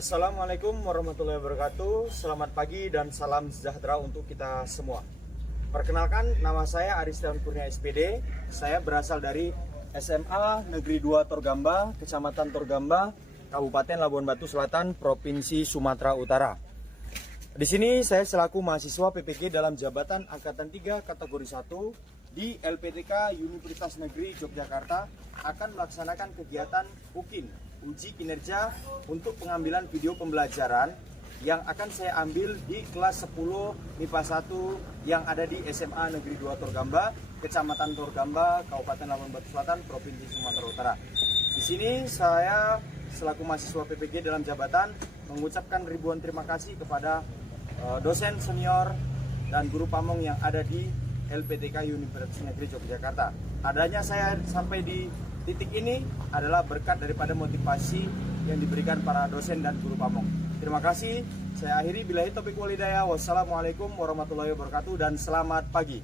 Assalamualaikum warahmatullahi wabarakatuh. Selamat pagi dan salam sejahtera untuk kita semua. Perkenalkan, nama saya Aristian Kurnia SPD. Saya berasal dari SMA Negeri 2 Torgamba, Kecamatan Torgamba, Kabupaten Labuan Batu Selatan, Provinsi Sumatera Utara. Di sini saya selaku mahasiswa PPG dalam jabatan Angkatan 3 kategori 1 di LPTK Universitas Negeri Yogyakarta akan melaksanakan kegiatan UKIN, uji kinerja untuk pengambilan video pembelajaran yang akan saya ambil di kelas 10 MIPA 1 yang ada di SMA Negeri 2 Torgamba, Kecamatan Torgamba, Kabupaten Labuan Batu Selatan, Provinsi Sumatera Utara. Di sini saya selaku mahasiswa PPG dalam jabatan mengucapkan ribuan terima kasih kepada dosen senior dan guru pamong yang ada di LPTK Universitas Negeri Yogyakarta. Adanya saya sampai di titik ini adalah berkat daripada motivasi yang diberikan para dosen dan guru pamong. Terima kasih. Saya akhiri, billahi taufiq wal hidayah. Wassalamualaikum warahmatullahi wabarakatuh dan selamat pagi.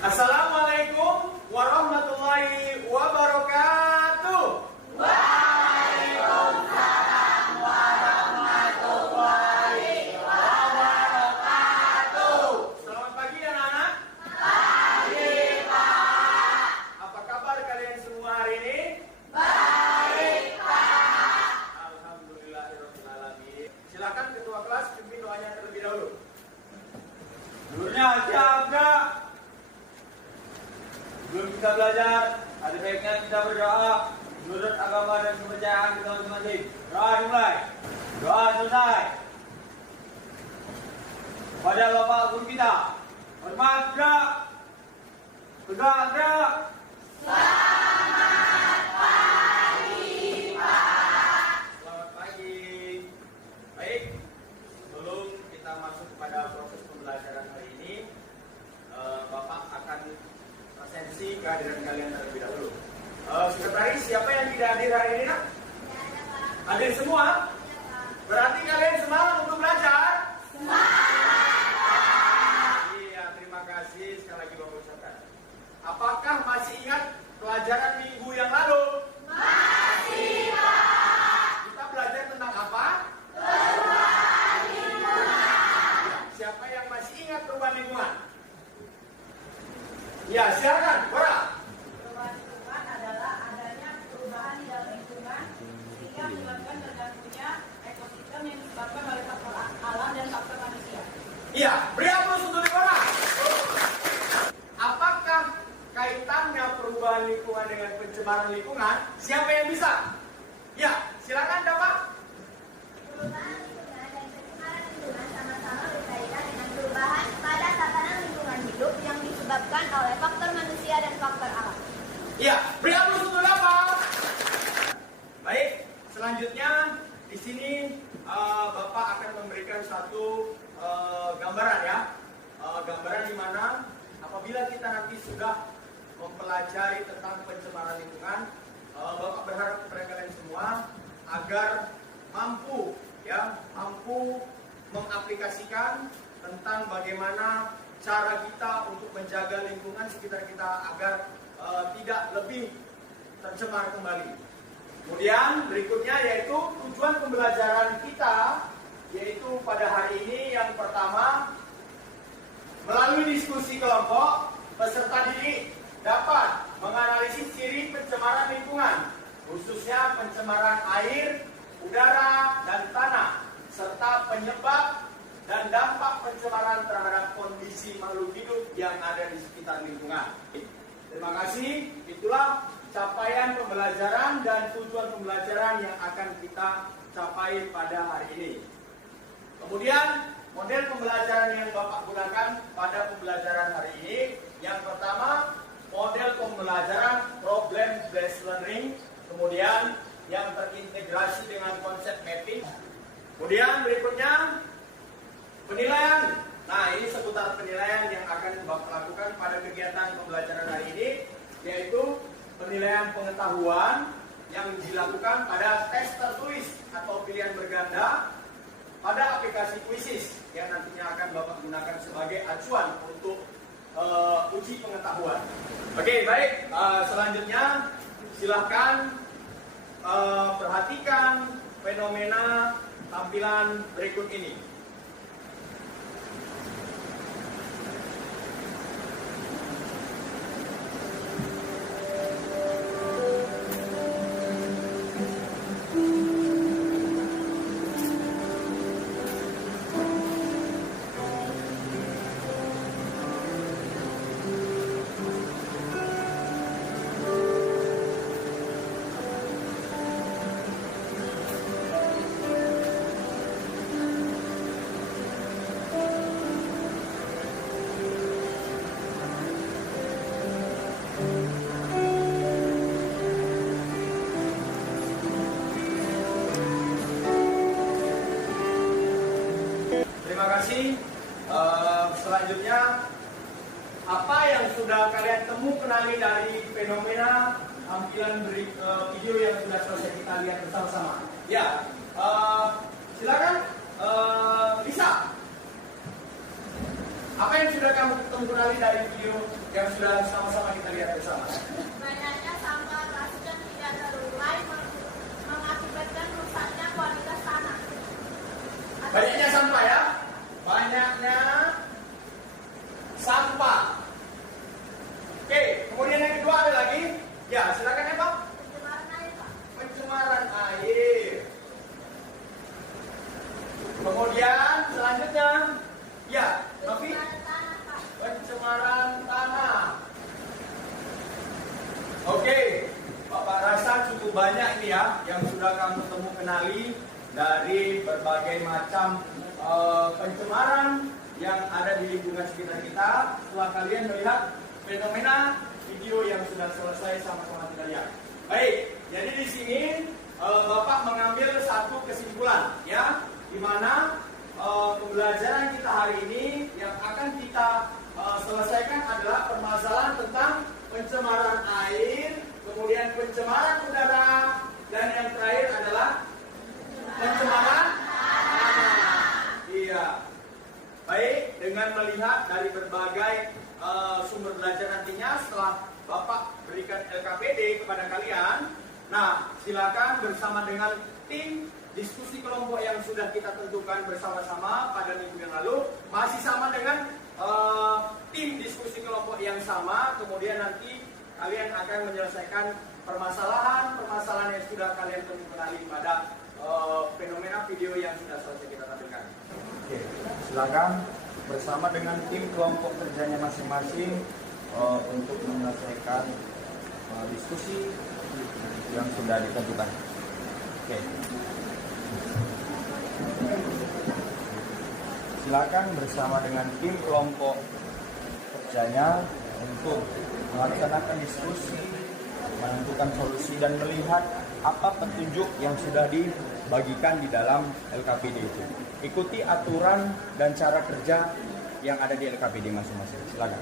Assalamualaikum warahmatullahi wabarakatuh. Waalaikumsalam warahmatullahi wabarakatuh. Selamat pagi anak-anak. Pagi, Pak. Apa kabar kalian semua hari ini? Baik, Pak. Alhamdulillahirrahmanirrahim. Silakan ketua kelas pimpin doanya terlebih dahulu. Dulunya siapa? Sebelum kita belajar, ada baiknya kita berdoa menurut agama dan kepercayaan kita masing-masing. Doa dimulai. Doa selesai. Pada Bapak Guru kita, hormat gerak, tegak gerak. Selamat pagi, Pak. Selamat pagi. Baik, sebelum kita masuk kepada proses pembelajaran hari ini, Bapak akan presensi kehadiran kalian terlebih dahulu. Sekretaris, siapa yang tidak hadir hari ini, nak? Hadir semua? Berarti kalian semangat untuk belajar? Iya, terima kasih sekali lagi Bapak ucapkan. Apakah masih ingat pelajaran minggu yang lalu? Masih, Pak. Kita belajar tentang apa? Perubahan lingkungan. Siapa yang masih ingat perubahan lingkungan? Ya, silakan, Bora. Perubahan lingkungan adalah adanya perubahan di dalam lingkungan sehingga menyebabkan terganggunya ekosistem yang disebabkan oleh faktor alam dan faktor manusia. Iya, beri aplaus untuk Bora. Apakah kaitannya perubahan lingkungan dengan pencemaran lingkungan? Siapa yang bisa? Ya, silakan, Bapak. Perubahan lingkungan dan pencemaran lingkungan sama-sama berkaitan dengan perubahan pada tatanan lingkungan hidup yang disebabkan oleh faktor manusia dan faktor alam. Iya, beri aplaus untuk Bapak. Baik, selanjutnya di sini Bapak akan memberikan satu gambaran ya. Gambaran di mana apabila kita nanti sudah mempelajari tentang pencemaran lingkungan, Bapak berharap kepada kalian semua agar mampu mengaplikasikan tentang bagaimana cara kita untuk menjaga lingkungan sekitar kita agar tidak lebih tercemar kembali. Kemudian berikutnya yaitu tujuan pembelajaran kita, yaitu pada hari ini yang pertama, melalui diskusi kelompok, peserta didik dapat menganalisis ciri pencemaran lingkungan, khususnya pencemaran air, udara, dan tanah, serta penyebab dan dampak pencemaran terhadap kondisi makhluk hidup yang ada di sekitar lingkungan. Terima kasih, itulah capaian pembelajaran dan tujuan pembelajaran yang akan kita capai pada hari ini. Kemudian, model pembelajaran yang Bapak gunakan pada pembelajaran hari ini, yang pertama, model pembelajaran problem based learning, kemudian yang terintegrasi dengan konsep mapping. Kemudian berikutnya, penilaian. Nah, ini seputar penilaian yang akan Bapak lakukan pada kegiatan pembelajaran hari ini, yaitu penilaian pengetahuan yang dilakukan pada tes tertulis atau pilihan berganda pada aplikasi Quizzes yang nantinya akan Bapak gunakan sebagai acuan untuk uji pengetahuan. Oke, baik. Selanjutnya silahkan perhatikan fenomena tampilan berikut ini. Terima kasih. Selanjutnya, apa yang sudah kalian kenali dari fenomena tampilan video yang sudah selesai kita lihat bersama-sama? Ya, silakan Lisa. Apa yang sudah kamu kenali dari video yang sudah sama-sama kita lihat bersama? Banyaknya sampah plastik yang tidak terurai mengakibatkan rusaknya kualitas tanah. Banyaknya sampah ya. Banyaknya sampah. Oke, kemudian yang kedua ada lagi. Ya, silakan ya Pak. Pencemaran air, Pak. Pencemaran air. Kemudian selanjutnya, ya, Novi. Pencemaran tanah, Pak. Pencemaran tanah. Oke, Bapak rasa cukup banyak ini ya yang sudah kamu kenali dari berbagai macam pencemaran yang ada di lingkungan sekitar kita setelah kalian melihat fenomena video yang sudah selesai sama-sama kita lihat. Baik, jadi di sini Bapak mengambil satu kesimpulan ya, di mana pembelajaran kita hari ini yang akan kita selesaikan adalah permasalahan tentang pencemaran air, kemudian pencemaran udara, dan yang terakhir adalah pencemaran tanah. Iya. Baik, dengan melihat dari berbagai sumber belajar nantinya setelah Bapak berikan LKPD kepada kalian, nah silakan bersama dengan tim diskusi kelompok yang sudah kita tentukan bersama-sama pada minggu yang lalu, masih sama dengan tim diskusi kelompok yang sama, kemudian nanti kalian akan menyelesaikan permasalahan yang sudah kalian kenali pada fenomena video yang sudah selesai kita tampilkan. Oke, silakan bersama dengan tim kelompok kerjanya masing-masing untuk menyelesaikan diskusi yang sudah ditentukan. Oke. Silakan bersama dengan tim kelompok kerjanya untuk melaksanakan diskusi, menentukan solusi dan melihat apa petunjuk yang sudah dibagikan di dalam LKPD itu. Ikuti aturan dan cara kerja yang ada di LKPD masing-masing. Silakan.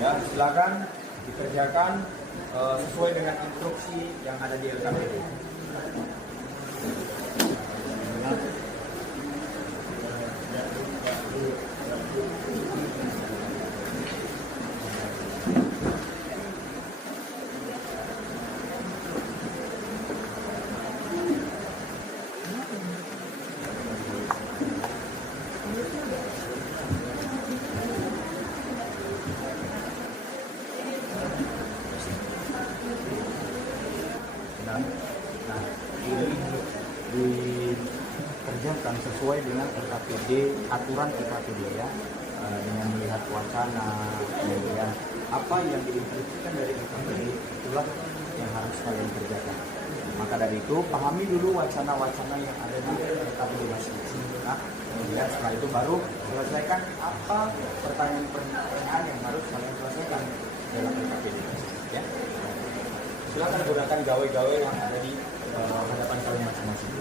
Ya, silakan dikerjakan sesuai dengan instruksi yang ada di LKPD. Nah, ini dikerjakan sesuai dengan LKPD, aturan LKPD ya, dengan melihat wacana, kemudian apa yang diinstruksikan dari LKPD itulah yang harus kalian kerjakan. Maka dari itu pahami dulu wacana-wacana yang ada di LKPD masing-masing. Nah, kemudian setelah itu baru selesaikan apa pertanyaan-pertanyaan yang harus kalian selesaikan dalam LKPD. Ya. Silakan gunakan gawe-gawe yang ada di hadapan kalian masing-masing.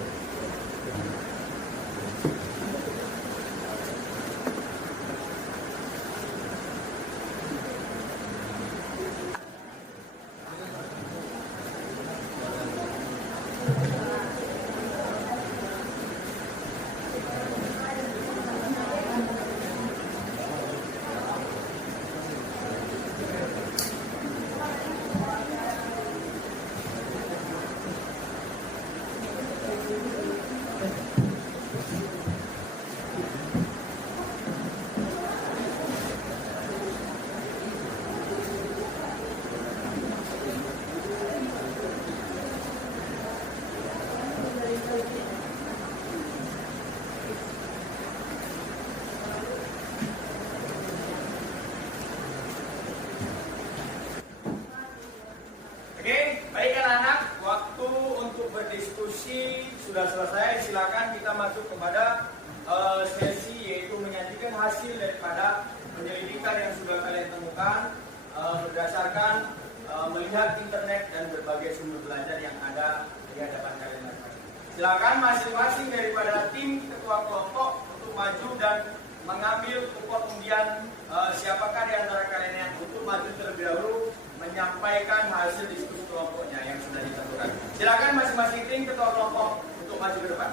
Silakan masing-masing daripada tim ketua kelompok untuk maju dan mengambil kupon undian siapakah di antara kalian yang untuk maju terlebih dahulu menyampaikan hasil diskusi kelompoknya yang sudah ditentukan. Silakan masing-masing tim ketua kelompok untuk maju ke depan.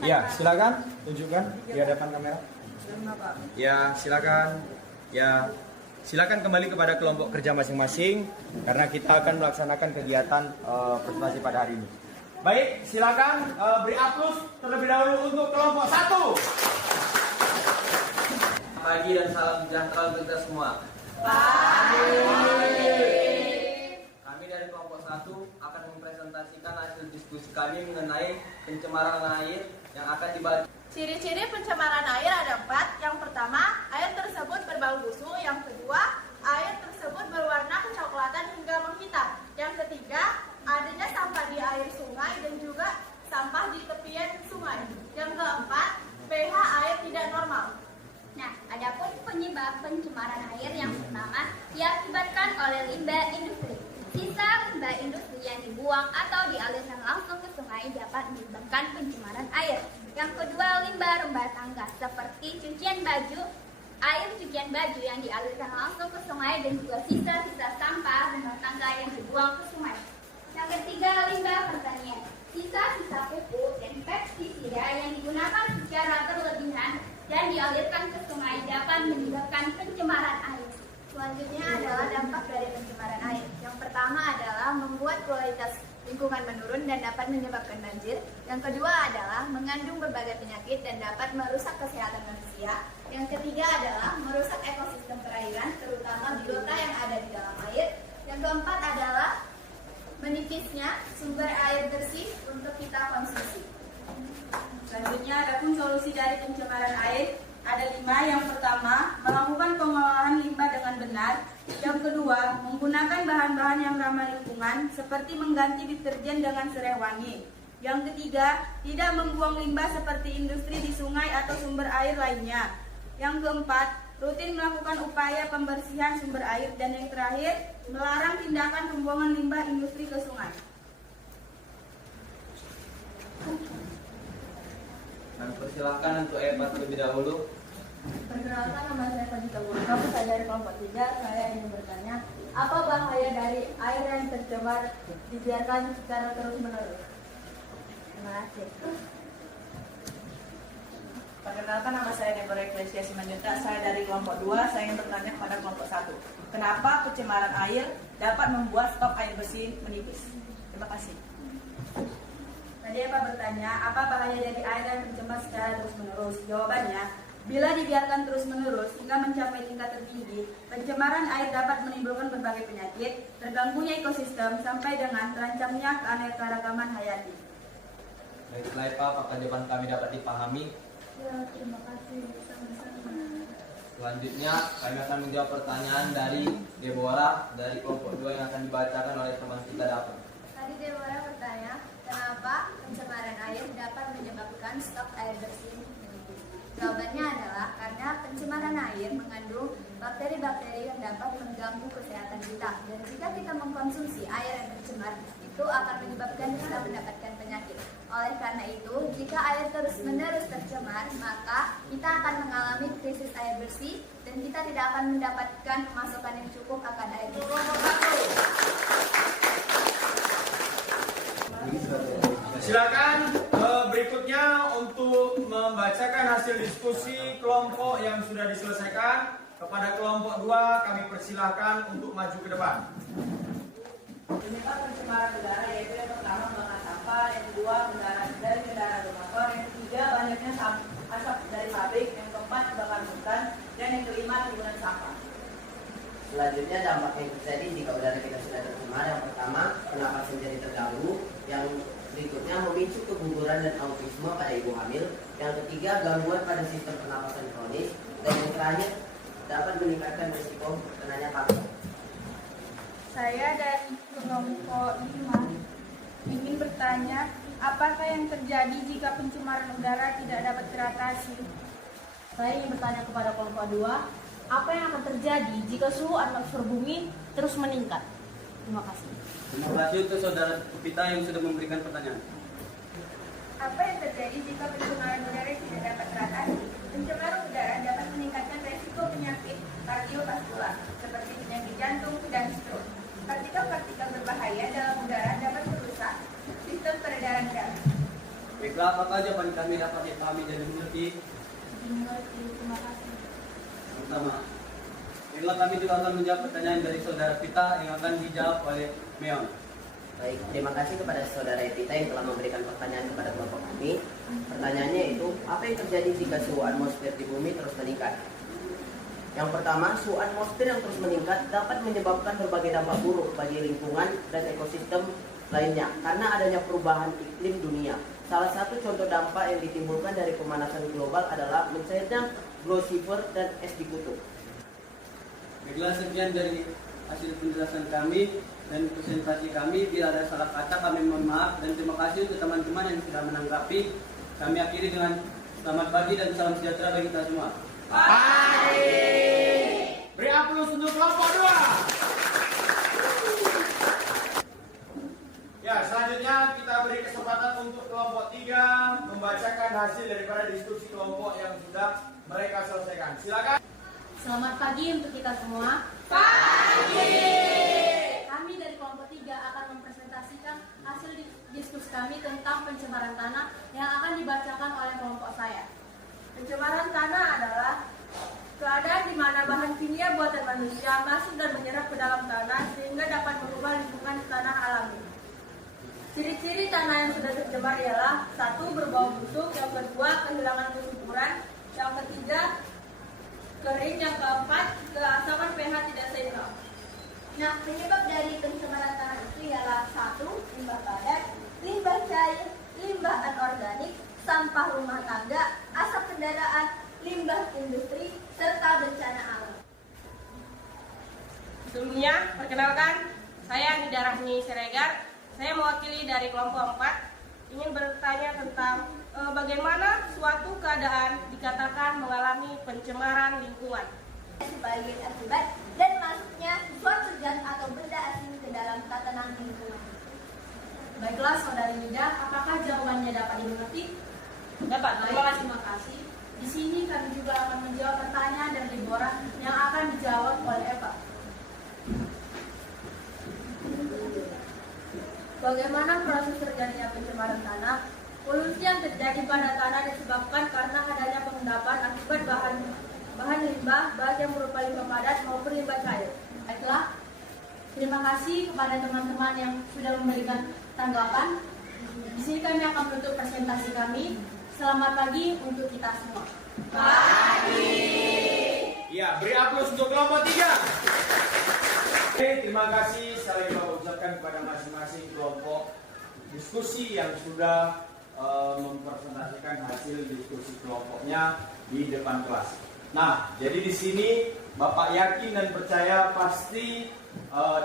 Ya, silakan tunjukkan di hadapan kamera. Ya, silakan. Ya, silakan kembali kepada kelompok kerja masing-masing karena kita akan melaksanakan kegiatan presentasi pada hari ini. Baik, silakan beri aplaus terlebih dahulu untuk kelompok 1. Pagi dan salam sejahtera untuk kita semua. Kami dari kelompok 1 akan mempresentasikan hasil diskusi kami mengenai pencemaran air yang akan dibahas. Ciri-ciri pencemaran air ada 4. Yang pertama, air tersebut berbau busuk. Yang kedua, air tersebut berwarna kecoklatan hingga menghitam. Yang ketiga, adanya sampah di air sungai dan juga sampah di tepian sungai. Yang keempat, pH air tidak normal. Nah, adapun penyebab pencemaran air yang pertama diakibatkan oleh limbah industri. Sisa limbah industri yang dibuang atau dialirkan langsung ke sungai dapat menyebabkan pencemaran air. Yang kedua, limbah rumah tangga seperti cucian baju, air cucian baju yang dialirkan langsung ke sungai dan juga sisa-sisa sampah rumah tangga yang dibuang ke sungai. Yang ketiga, limbah pertanian. Sisa-sisa pupuk dan pestisida yang digunakan secara berlebihan dan dialirkan ke sungai dapat menyebabkan pencemaran air. Selanjutnya adalah dampak dari pencemaran air. Yang pertama adalah membuat kualitas lingkungan menurun dan dapat menyebabkan banjir. Yang kedua adalah mengandung berbagai penyakit dan dapat merusak kesehatan manusia. Yang ketiga adalah merusak ekosistem perairan, terutama biota yang ada di dalam air. Yang keempat adalah menipisnya sumber air bersih untuk kita konsumsi. Selanjutnya, adapun solusi dari pencemaran air ada 5. Yang pertama, melakukan pengolahan limbah dengan benar. Yang kedua, menggunakan bahan-bahan yang ramah lingkungan seperti mengganti deterjen dengan serai wangi. Yang ketiga, tidak membuang limbah seperti industri di sungai atau sumber air lainnya. Yang keempat, rutin melakukan upaya pembersihan sumber air. Dan yang terakhir, melarang tindakan pembuangan limbah industri ke sungai. Dan persilahkan untuk Eva terlebih dahulu. Perkenalkan, nama saya Fadita Burka, saya dari kelompok 3. Saya ingin bertanya, apa bahaya dari air yang tercemar dibiarkan secara terus-menerus? Terima kasih. Perkenalkan, nama saya Deborah Ecclesia Simanjunta, saya dari kelompok 2. Saya ingin bertanya kepada kelompok 1. Kenapa pencemaran air dapat membuat stok air bersih menipis? Terima kasih. Tadi Eva bertanya, apa bahaya dari air yang tercemar secara terus-menerus? Jawabannya, bila dibiarkan terus-menerus hingga mencapai tingkat tertinggi, pencemaran air dapat menimbulkan berbagai penyakit, terganggunya ekosistem, sampai dengan terancamnya keanekaragaman hayati. Baiklah Eva, apakah jawaban kami dapat dipahami? Ya, terima kasih. Sama-sama. Selanjutnya kami akan menjawab pertanyaan dari Deborah dari kelompok 2 yang akan dibacakan oleh teman kita dapat. Tadi Deborah bertanya, kenapa pencemaran air dapat menyebabkan stok air bersih menipis? Jawabannya adalah karena pencemaran air mengandung bakteri-bakteri yang dapat mengganggu kesehatan kita. Dan jika kita mengkonsumsi air yang tercemar, itu akan menyebabkan kita mendapatkan penyakit. Oleh karena itu, jika air terus-menerus tercemar, maka kita akan mengalami krisis air bersih dan kita tidak akan mendapatkan pemasukan yang cukup akan air bersih. Silakan berikutnya untuk membacakan hasil diskusi kelompok yang sudah diselesaikan. Kepada kelompok 2 kami persilahkan untuk maju ke depan. Penyebab pencemaran udara yaitu yang pertama membakar sampah, yang kedua dari kendaraan bermotor, yang ketiga banyaknya asap dari pabrik, yang keempat kebakaran hutan, dan yang kelima timbunan sampah. Selanjutnya dampak yang terjadi jika udara kita sudah tercemar. Yang pertama, pernapasan menjadi terganggu. Yang berikutnya memicu keguguran dan autisme pada ibu hamil. Yang ketiga, gangguan pada sistem pernapasan kronis. Dan yang terakhir, dapat meningkatkan risiko terkenanya kanker. Saya dari kelompok 5 ingin bertanya, apakah yang terjadi jika pencemaran udara tidak dapat teratasi? Saya ingin bertanya kepada kelompok 2, apa yang akan terjadi jika suhu atmosfer bumi terus meningkat? Terima kasih. Terima kasih untuk saudara kita yang sudah memberikan pertanyaan. Apa yang terjadi jika pencemaran udara tidak dapat teratasi? Pencemaran udara dapat meningkatkan resiko penyakit kardiovaskular seperti penyakit jantung dan stroke. Partikel-partikel berbahaya dalam udara dapat merusak sistem peredaran darah. Baiklah, apa saja yang kami dapat dipahami dan dimengerti? Terima kasih. Pertama, inilah kami juga akan menjawab pertanyaan dari saudara kita yang akan dijawab oleh Meon. Baik, terima kasih kepada saudara Epita yang telah memberikan pertanyaan kepada kelompok kami. Pertanyaannya yaitu, apa yang terjadi jika suhu atmosfer di bumi terus meningkat? Yang pertama, suhu atmosfer yang terus meningkat dapat menyebabkan berbagai dampak buruk bagi lingkungan dan ekosistem lainnya karena adanya perubahan iklim dunia. Salah satu contoh dampak yang ditimbulkan dari pemanasan global adalah mencairnya glosifер dan es di kutub. Baiklah, sekian dari hasil penjelasan kami dan presentasi kami. Bila ada salah kata kami mohon maaf dan terima kasih untuk teman-teman yang sudah menanggapi. Kami akhiri dengan selamat pagi dan salam sejahtera bagi kita semua. Pagi. Beri aplaus untuk kelompok 2. Ya, selanjutnya kita beri kesempatan untuk kelompok 3 membacakan hasil daripada diskusi kelompok yang sudah mereka selesaikan. Silakan. Selamat pagi untuk kita semua. Pagi. Kami dari kelompok 3 akan mempresentasikan hasil diskusi kami tentang pencemaran tanah yang akan dibacakan oleh kelompok saya. Pencemaran tanah adalah keadaan di mana bahan kimia buatan manusia masuk dan menyerap ke dalam tanah sehingga dapat mengubah lingkungan tanah alami. Ciri-ciri tanah yang sudah tercemar ialah 1. Berbau busuk, yang kedua kehilangan kesuburan, yang ketiga kering, yang keempat keasaman pH tidak seimbang. Nah, penyebab dari pencemaran tanah itu ialah 1. Limbah padat, limbah cair, limbah anorganik, sampah rumah tangga, asap kendaraan, limbah industri, serta bencana alam. Sebelumnya, perkenalkan, saya Nida Rahmi Siregar. Saya mewakili dari kelompok 4, ingin bertanya tentang bagaimana suatu keadaan dikatakan mengalami pencemaran lingkungan. Sebagai akibat dan masuknya suatu zat atau benda asing ke dalam tatanan lingkungan. Baiklah saudari Nida, apakah jawabannya dapat dimengerti? Dapat, Terima kasih. Di sini kami juga akan menjawab pertanyaan dari Deborah yang akan dijawab oleh Eva. Bagaimana proses terjadinya pencemaran tanah? Polusi yang terjadi pada tanah disebabkan karena adanya pengendapan akibat bahan limbah, baik yang berupa limbah padat maupun limbah cair. Baiklah, terima kasih kepada teman-teman yang sudah memberikan tanggapan. Di sini kami akan menutup presentasi kami. Selamat pagi untuk kita semua. Ya, beri aplaus untuk kelompok 3. Oke, terima kasih sekali lagi Bapak ucapkan kepada masing-masing kelompok diskusi yang sudah mempresentasikan hasil diskusi kelompoknya di depan kelas. Nah, jadi di sini Bapak yakin dan percaya pasti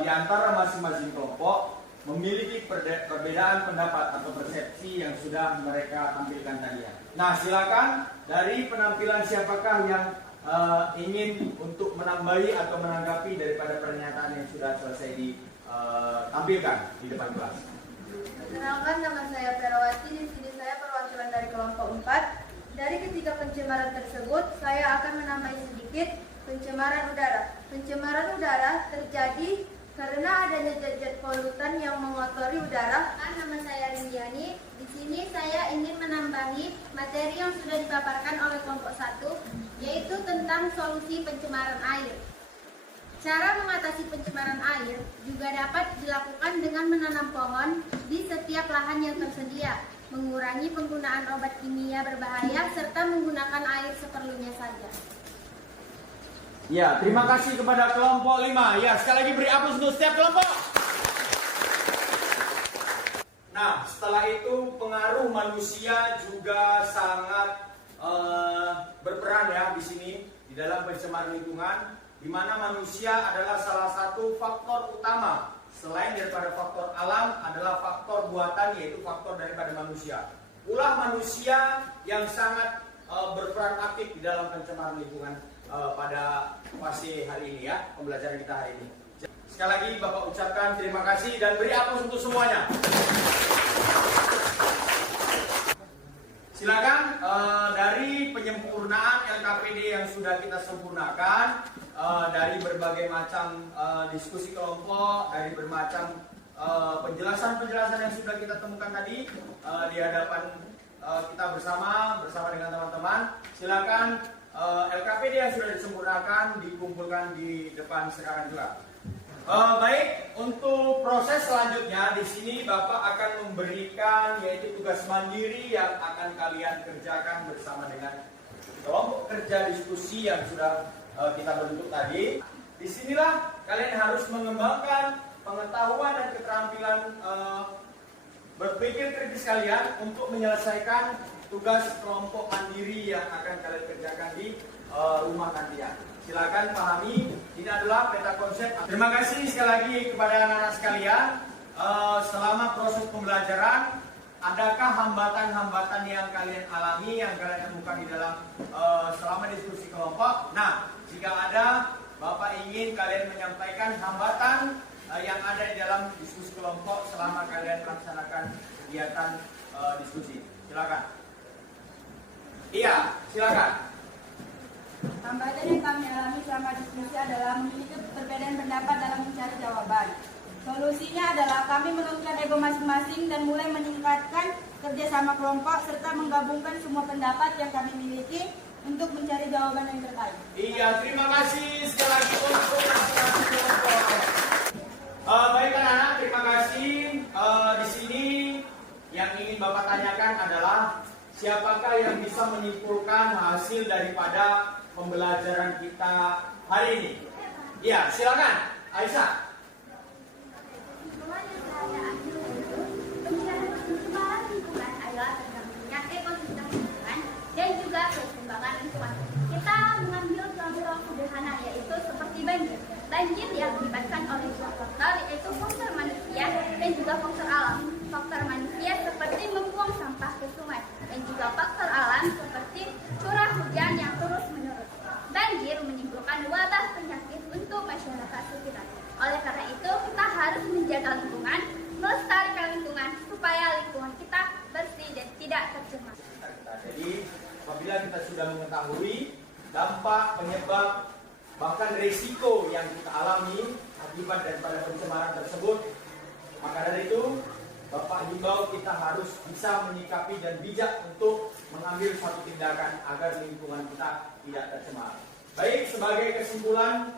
di antara masing-masing kelompok memiliki perbedaan pendapat atau persepsi yang sudah mereka tampilkan tadi ya. Nah, silakan dari penampilan siapakah yang ingin untuk menambahi atau menanggapi daripada pernyataan yang sudah selesai ditampilkan di depan kelas. Perkenalkan, nama saya Perawati. Di sini saya perwakilan dari kelompok 4. Dari ketiga pencemaran tersebut, saya akan menambahi sedikit pencemaran udara. Pencemaran udara terjadi karena adanya zat-zat polutan yang mengotori udara. Nama saya Rindiani. Di sini saya ingin menambahi materi yang sudah dipaparkan oleh kelompok 1, yaitu tentang solusi pencemaran air. Cara mengatasi pencemaran air juga dapat dilakukan dengan menanam pohon di setiap lahan yang tersedia, mengurangi penggunaan obat kimia berbahaya, serta menggunakan air seperlunya saja. Ya, terima kasih kepada kelompok 5. Ya, sekali lagi beri aplaus untuk setiap kelompok. Nah, setelah itu pengaruh manusia juga sangat berperan ya di sini di dalam pencemaran lingkungan, di mana manusia adalah salah satu faktor utama. Selain daripada faktor alam adalah faktor buatan, yaitu faktor daripada manusia. Ulah manusia yang sangat berperan aktif di dalam pencemaran lingkungan pada fase hari ini ya, pembelajaran kita hari ini. Sekali lagi Bapak ucapkan terima kasih dan beri aplaus untuk semuanya. sudah kita sempurnakan dari berbagai macam diskusi kelompok, dari bermacam penjelasan-penjelasan yang sudah kita temukan tadi di hadapan kita bersama dengan teman-teman. Silakan LKPD yang sudah disempurnakan dikumpulkan di depan sekarang juga. Baik, untuk proses selanjutnya di sini Bapak akan memberikan yaitu tugas mandiri yang akan kalian kerjakan bersama dengan kelompok kerja diskusi yang sudah kita bentuk tadi. Disinilah kalian harus mengembangkan pengetahuan dan keterampilan berpikir kritis kalian untuk menyelesaikan tugas kelompok mandiri yang akan kalian kerjakan di rumah nantinya. Silakan pahami, ini adalah peta konsep. Terima kasih sekali lagi kepada anak-anak sekalian. Selama proses pembelajaran, adakah hambatan-hambatan yang kalian alami, yang kalian temukan di dalam selama diskusi kelompok? Nah, jika ada, Bapak ingin kalian menyampaikan hambatan yang ada di dalam diskusi kelompok selama kalian melaksanakan kegiatan diskusi. Silakan. Iya, silakan. Hambatan yang kami alami selama diskusi adalah memiliki perbedaan pendapat dalam mencari jawaban. Solusinya adalah kami menurunkan ego masing-masing dan mulai meningkatkan kerjasama kelompok serta menggabungkan semua pendapat yang kami miliki untuk mencari jawaban yang terbaik. Iya, terima kasih sekali lagi untuk masing-masing kelompok. Baik anak-anak, terima kasih. Di sini yang ingin Bapak tanyakan adalah siapakah yang bisa menyimpulkan hasil daripada pembelajaran kita hari ini? Ya, silakan, Aisyah. Kesimpulan yang saya ambil yaitu pencemaran lingkungan adalah terganggunya ekosistem lingkungan dan juga keseimbangan lingkungan. Kita mengambil contoh sederhana yaitu seperti banjir. Banjir diakibatkan oleh dua faktor yaitu faktor manusia dan juga faktor alam. Faktor manusia seperti membuang sampah ke sungai dan juga faktor alam seperti curah hujan yang terus menerus. Banjir menimbulkan wabah penyakit untuk masyarakat sekitar. Oleh karena itu, kita harus menjaga lingkungan, melestarikan lingkungan supaya lingkungan kita bersih dan tidak tercemar. Jadi, apabila kita sudah mengetahui dampak, penyebab, bahkan risiko yang kita alami akibat daripada pencemaran tersebut, maka dari itu Bapak himbau kita harus bisa menyikapi dan bijak untuk mengambil suatu tindakan agar lingkungan kita tidak tercemar. Baik, sebagai kesimpulan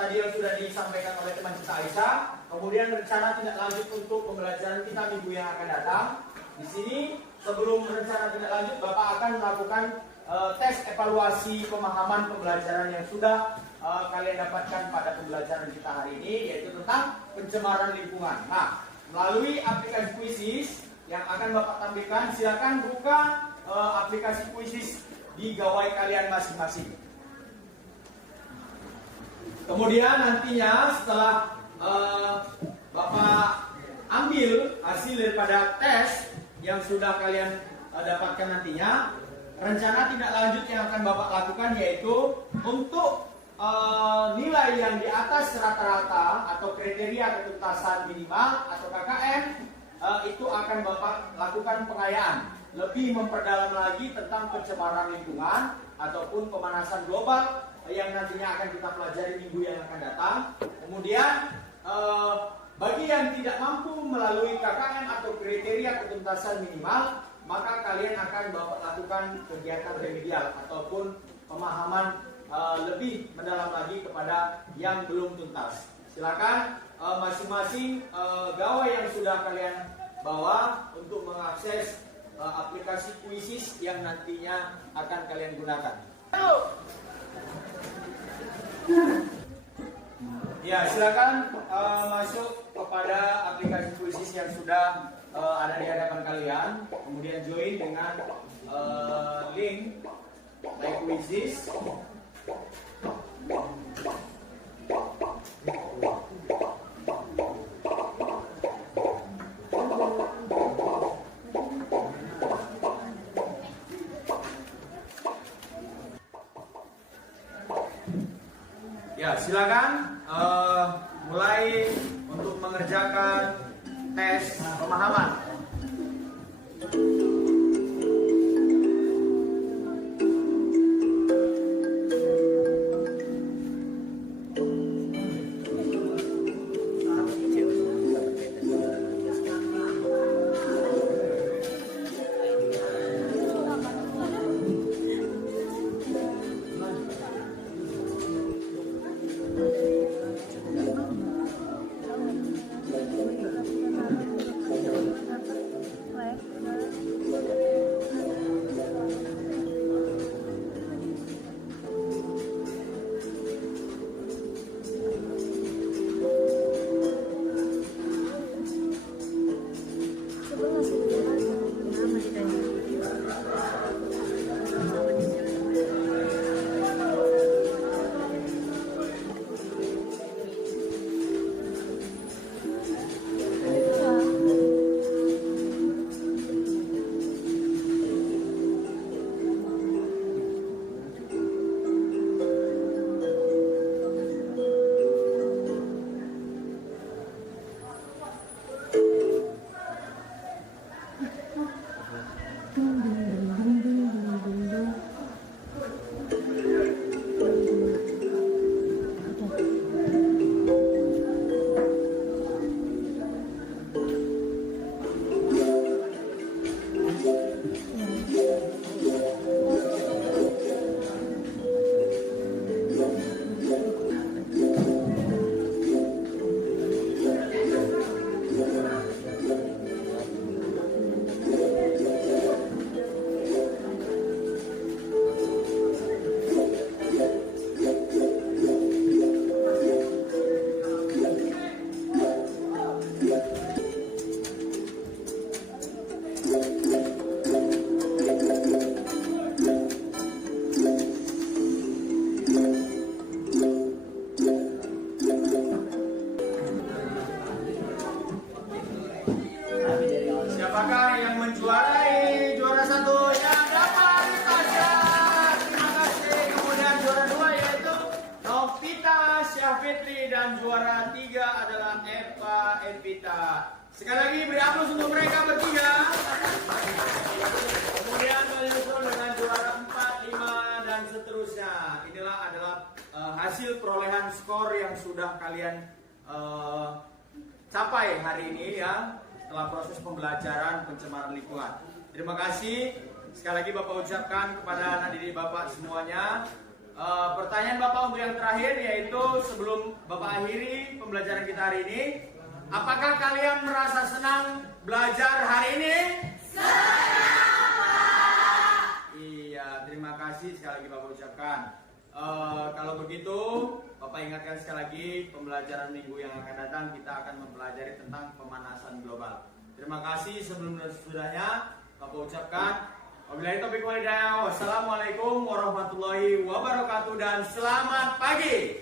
tadi yang sudah disampaikan oleh teman kita Aisyah, kemudian rencana tindak lanjut untuk pembelajaran kita minggu yang akan datang. Di sini sebelum rencana tindak lanjut, Bapak akan melakukan tes evaluasi pemahaman pembelajaran yang sudah kalian dapatkan pada pembelajaran kita hari ini, yaitu tentang pencemaran lingkungan. Nah, melalui aplikasi Quizzes yang akan Bapak tampilkan, silakan buka aplikasi Quizzes di gawai kalian masing-masing. Kemudian nantinya setelah Bapak ambil hasil daripada tes yang sudah kalian dapatkan nantinya, rencana tindak lanjut yang akan Bapak lakukan yaitu untuk nilai yang di atas rata-rata atau kriteria ketuntasan minimal atau KKM itu akan Bapak lakukan pengayaan, lebih memperdalam lagi tentang pencemaran lingkungan ataupun pemanasan global yang nantinya akan kita pelajari minggu yang akan datang. Kemudian bagi yang tidak mampu melalui KKM atau kriteria ketuntasan minimal, maka kalian akan Bapak lakukan kegiatan remedial ataupun pemahaman lebih mendalam lagi kepada yang belum tuntas. Silakan masing-masing gawai yang sudah kalian bawa untuk mengakses aplikasi Quizzes yang nantinya akan kalian gunakan. Ya, silakan masuk kepada aplikasi Quizzes yang sudah ada di hadapan kalian, kemudian join dengan link like Quizzes. Ya, silakan mulai untuk mengerjakan tes pemahaman. Siapakah yang menjuarai juara 1 yang dapat saja? Terima kasih. Kemudian juara 2 yaitu Novita Syafitri dan juara 3 adalah Eva Evita. Sekali lagi beri aplaus untuk mereka bertiga. Kemudian menyusul dengan juara 4, 5 dan seterusnya. Inilah adalah hasil perolehan skor yang sudah kalian capai hari ini ya, setelah proses pembelajaran pencemaran lingkungan. Terima kasih. Sekali lagi Bapak ucapkan kepada anak didik Bapak semuanya. Pertanyaan Bapak untuk yang terakhir yaitu sebelum Bapak akhiri pembelajaran kita hari ini, apakah kalian merasa senang belajar hari ini? Iya, terima kasih sekali lagi Bapak ucapkan. Kalau begitu, Bapak ingatkan sekali lagi pembelajaran minggu yang akan datang kita akan mempelajari tentang pemanasan global. Terima kasih sebelum dan sesudahnya Bapak ucapkan wabillahi taufiq wal hidayah. Wassalamualaikum warahmatullahi wabarakatuh dan selamat pagi.